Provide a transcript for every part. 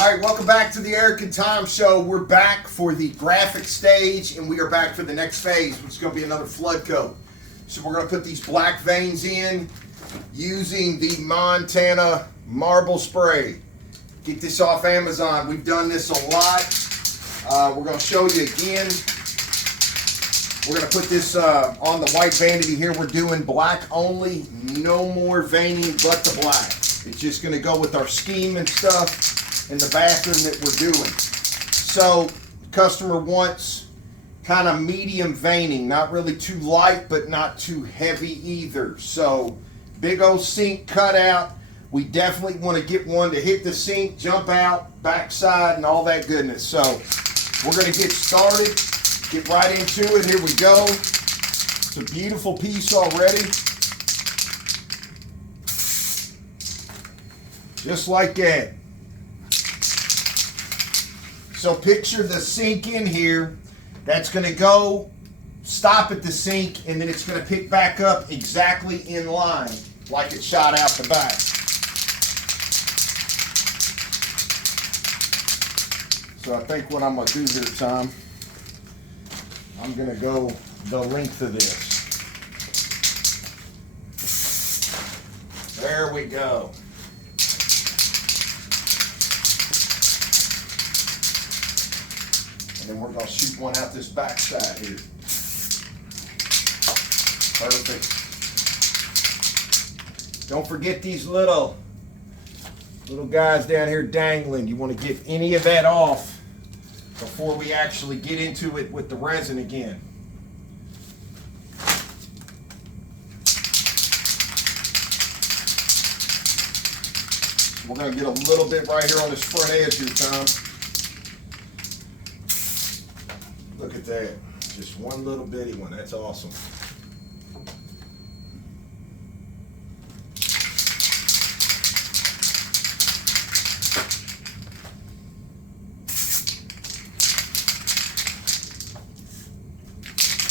All right, welcome back to the Eric and Tom Show. We're back for the graphic stage, and we are back for the next phase, which is going to be another flood coat. So we're going to put these black veins in using the Montana marble spray. Get this off Amazon. We've done this a lot. We're going to show you again. We're going to put this on the white vanity here. We're doing black only. No more veining but the black. It's just going to go with our scheme and stuff in the bathroom that we're doing. So customer wants kind of medium veining, not really too light but not too heavy either. So big old sink cutout. We definitely want to get one to hit the sink, jump out, backside, and all that goodness. So we're going to get started, get right into it. Here we go. It's a beautiful piece already. Just like that. So picture the sink in here. That's going to go, stop at the sink, and then it's going to pick back up exactly in line, like it shot out the back. So I think what I'm going to do here, Tom, I'm going to go the length of this. There we go. And then we're going to shoot one out this back side here. Perfect. Don't forget these little guys down here dangling. You want to get any of that off before we actually get into it with the resin again. We're going to get a little bit right here on this front edge here, Tom. Look at that. Just one little bitty one. That's awesome.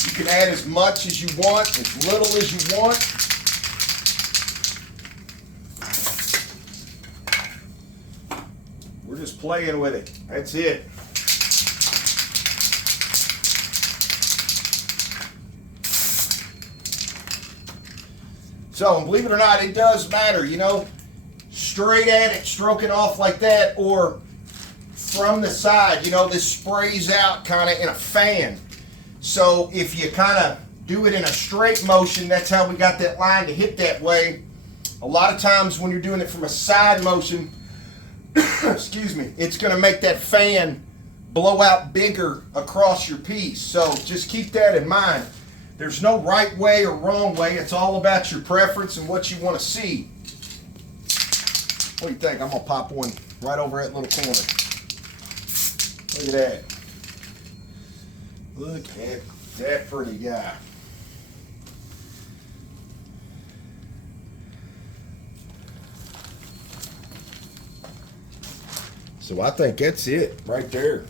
You can add as much as you want, as little as you want. We're just playing with it. That's it. So, believe it or not, it does matter, you know, straight at it, stroking off like that, or from the side, you know, this sprays out kind of in a fan. So, if you kind of do it in a straight motion, that's how we got that line to hit that way. A lot of times when you're doing it from a side motion, excuse me, it's going to make that fan blow out bigger across your piece. So, just keep that in mind. There's no right way or wrong way. It's all about your preference and what you want to see. What do you think? I'm going to pop one right over that little corner. Look at that. Look at that pretty guy. So I think that's it right there.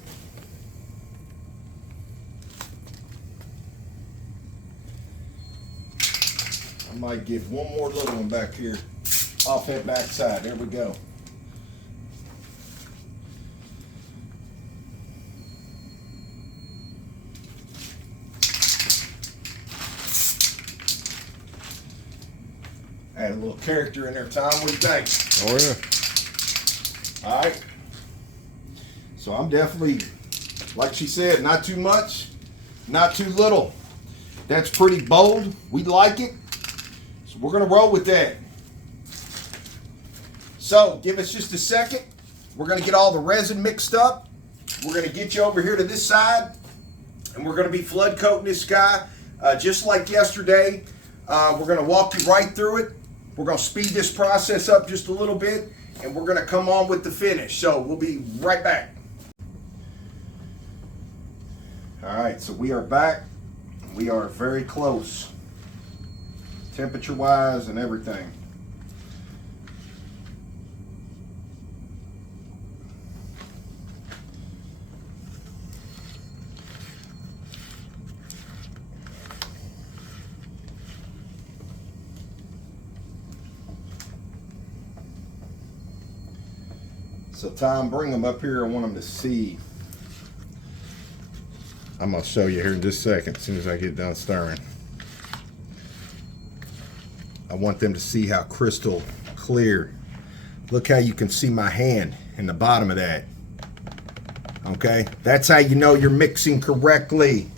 I might give one more little one back here off that back side. There we go. Add a little character in there, Tom. What do you think? Oh, yeah. All right. So I'm definitely, like she said, not too much, not too little. That's pretty bold. We like it. So we're going to roll with that. So give us just a second. We're going to get all the resin mixed up. We're going to get you over here to this side, and we're going to be flood coating this guy just like yesterday. We're going to walk you right through it. We're going to speed this process up just a little bit, and we're going to come on with the finish. So we'll be right back. All right, so we are back. We are very close, temperature-wise and everything. So Tom, bring them up here. I want them to see. I'm going to show you here in just a second as soon as I get done stirring. I want them to see how crystal clear. Look how you can see my hand in the bottom of that. Okay, that's how you know you're mixing correctly.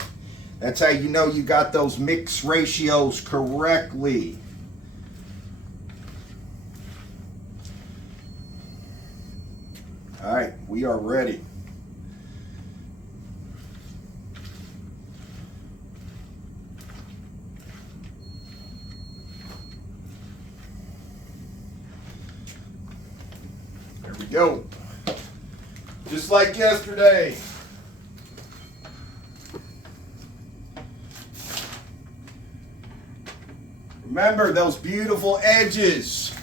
That's how you know you got those mix ratios correctly. All right, we are ready. There we go. Just like yesterday. Remember those beautiful edges.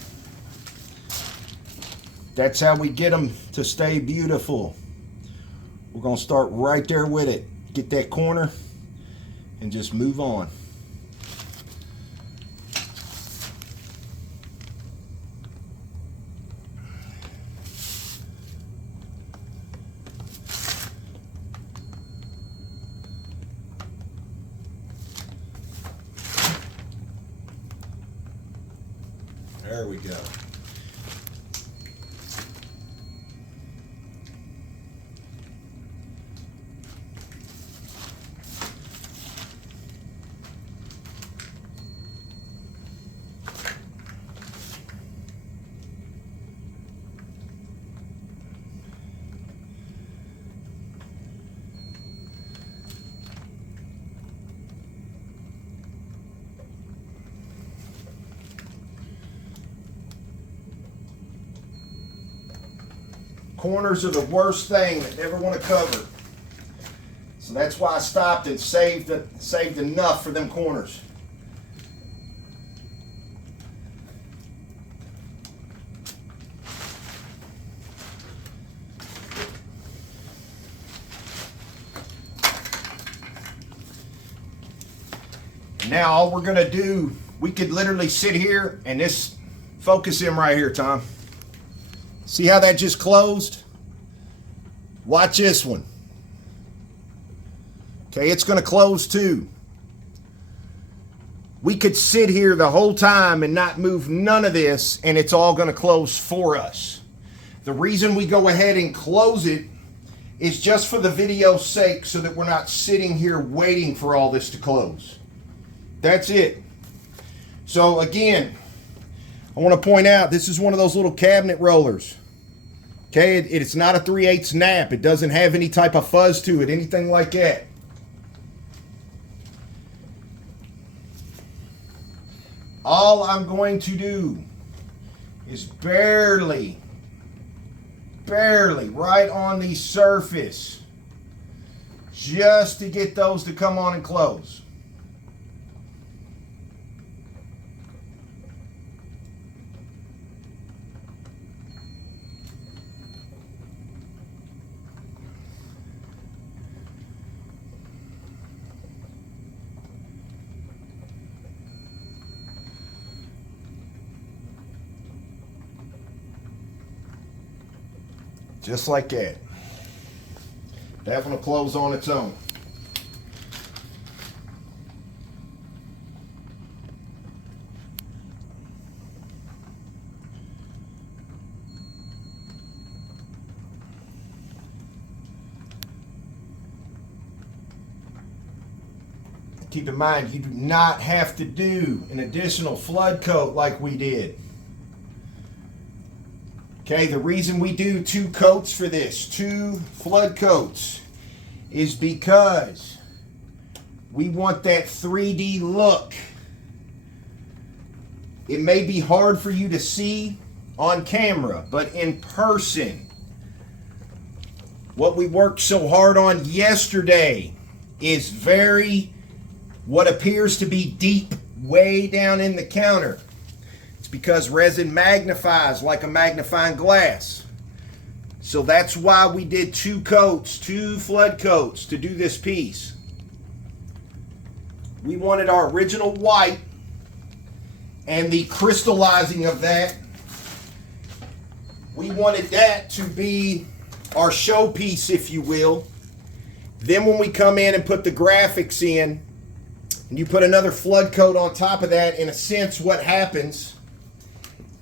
That's how we get them to stay beautiful. We're going to start right there with it. Get that corner and just move on. There we go. Corners are the worst thing that never want to cover. So that's why I stopped and saved enough for them corners. Now all we're gonna do, we could literally sit here and this, focus him right here, Tom. See how that just closed? Watch this one. Okay, it's going to close too. We could sit here the whole time and not move none of this, and it's all going to close for us. The reason we go ahead and close it is just for the video's sake, so that we're not sitting here waiting for all this to close. That's it. So again, I want to point out, this is one of those little cabinet rollers. Okay, it's not a 3/8 snap. It doesn't have any type of fuzz to it, anything like that. All I'm going to do is barely right on the surface, just to get those to come on and close. Just like that. That one will close on its own. Keep in mind, you do not have to do an additional flood coat like we did. Okay, the reason we do 2 coats for this, 2 flood coats, is because we want that 3D look. It may be hard for you to see on camera, but in person, what we worked so hard on yesterday is what appears to be deep way down in the counter. Because resin magnifies like a magnifying glass. So that's why we did 2 coats, 2 flood coats to do this piece. We wanted our original white and the crystallizing of that We wanted that to be our showpiece, if you will. Then when we come in and put the graphics in, and you put another flood coat on top of that, in a sense what happens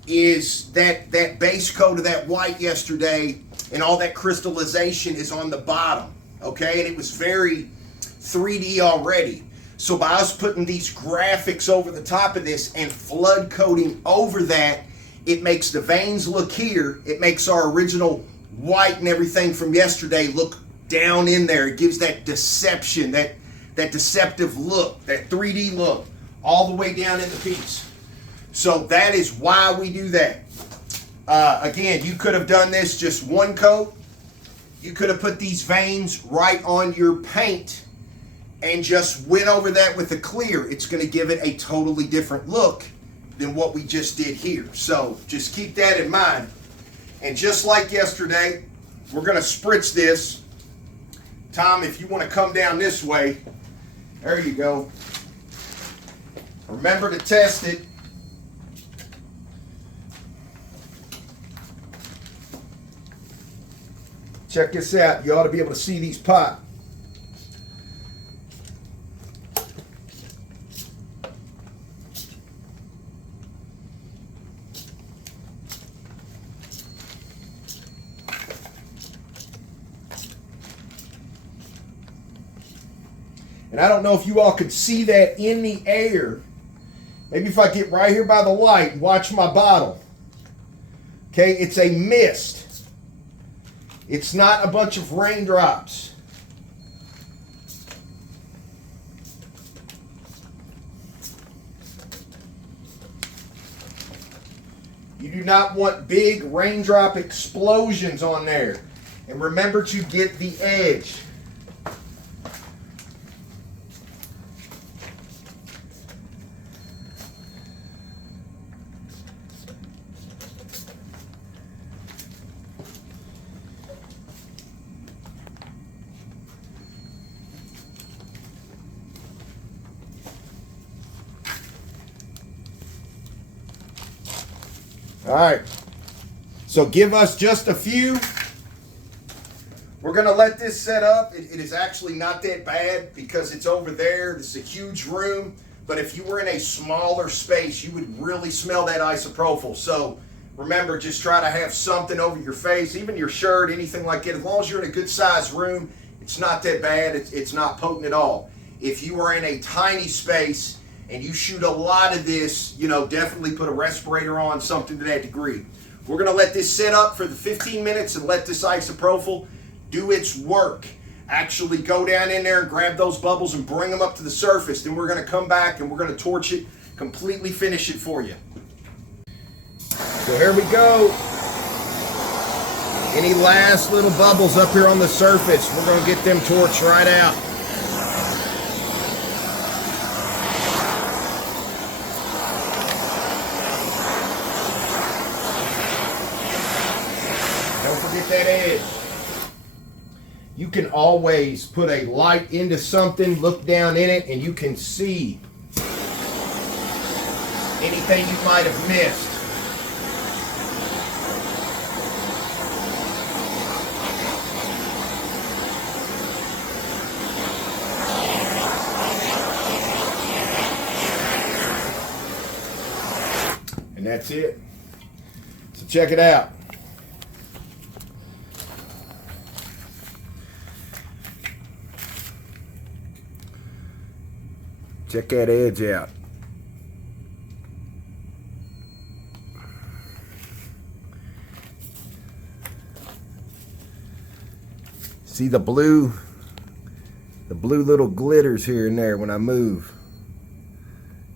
is that base coat of that white yesterday and all that crystallization is on the bottom, okay? And it was very 3D already. So by us putting these graphics over the top of this and flood coating over that, it makes the veins look here. It makes our original white and everything from yesterday look down in there. It gives that deception, that deceptive look, that 3D look, all the way down in the piece. So that is why we do that. Again, you could have done this just one coat. You could have put these veins right on your paint and just went over that with a clear. It's going to give it a totally different look than what we just did here. So just keep that in mind. And just like yesterday, we're going to spritz this. Tom, if you want to come down this way, there you go. Remember to test it. Check this out. You ought to be able to see these pop. And I don't know if you all could see that in the air. Maybe if I get right here by the light and watch my bottle. Okay, it's a mist. It's not a bunch of raindrops. You do not want big raindrop explosions on there. And remember to get the edge. All right, so give us just a few. We're gonna let this set up. It is actually not that bad because it's over there. This is a huge room, but if you were in a smaller space, you would really smell that isopropyl. So remember, just try to have something over your face, even your shirt, anything like that. As long as you're in a good sized room, it's not that bad. It's not potent at all. If you are in a tiny space, and you shoot a lot of this, you know, definitely put a respirator on, something to that degree. We're gonna let this sit up for the 15 minutes and let this isopropyl do its work. Actually go down in there and grab those bubbles and bring them up to the surface. Then we're gonna come back and we're gonna torch it, completely finish it for you. So here we go. Any last little bubbles up here on the surface, we're gonna get them torched right out. That edge. You can always put a light into something, look down in it, and you can see anything you might have missed. And that's it. So check it out. Check that edge out. See the blue little glitters here and there when I move.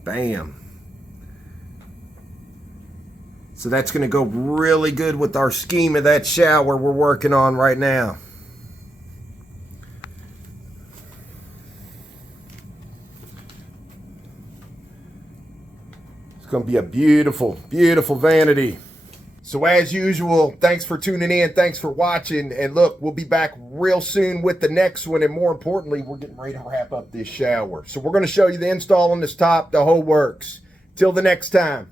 Bam. So that's going to go really good with our scheme of that shower we're working on right now. Going to be a beautiful, beautiful vanity. So as usual, thanks for tuning in. Thanks for watching. And look, we'll be back real soon with the next one. And more importantly, we're getting ready to wrap up this shower. So we're going to show you the install on this top, the whole works. Till the next time.